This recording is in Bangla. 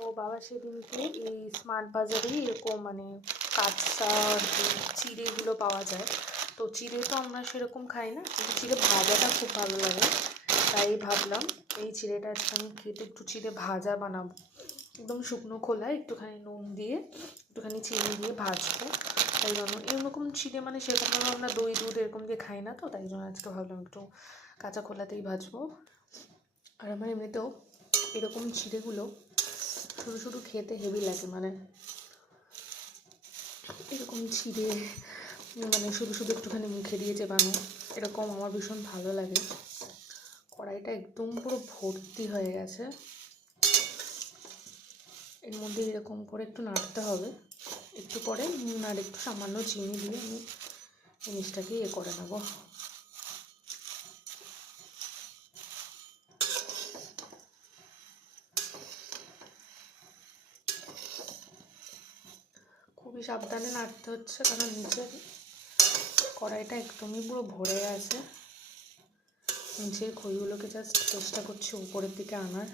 তো বাবা সেদিনকে এই স্মার্ট বাজারেই এরকম মানে কাঁচা আর কি চিড়েগুলো পাওয়া যায়। তো চিড়ে তো আমরা সেরকম খাই না, কিন্তু চিড়ে ভাজাটা খুব ভালো লাগে, তাই ভাবলাম এই চিড়েটা আজকে আমি খেতে একটু চিড়ে ভাজা বানাবো। একদম শুকনো খোলায় একটুখানি নুন দিয়ে একটুখানি চিনি দিয়ে ভাজবো। তাই জন্য এরকম চিড়ে মানে সেরকমভাবে আমরা দই দুধ এরকম দিয়ে খাই না, তো তাই জন্য আজকে ভাবলাম একটু কাঁচা খোলাতেই ভাজবো। আর আমার এমনিতেও এরকম চিড়েগুলো শুধু শুধু খেতে হেভি লাগে, মানে এরকম চিড়ে মানে শুধু শুধু একটুখানি মুখে দিয়ে চেবানো, এরকম আমার ভীষণ ভালো লাগে। কড়াইটা একদম পুরো ভর্তি হয়ে গেছে, এর মধ্যে এরকম করে একটু নাড়তে হবে। একটু পরে নুন আর একটু সামান্য চিনি দিয়ে আমি জিনিসটাকে করে নেবো। খুবই সাবধানে নাড়তে হচ্ছে, কারণ নিচের কড়াইটা একদমই পুরো ভরে গেছে। নিচের খইগুলোকে জাস্ট চেষ্টা করছি উপরের দিকে আনার।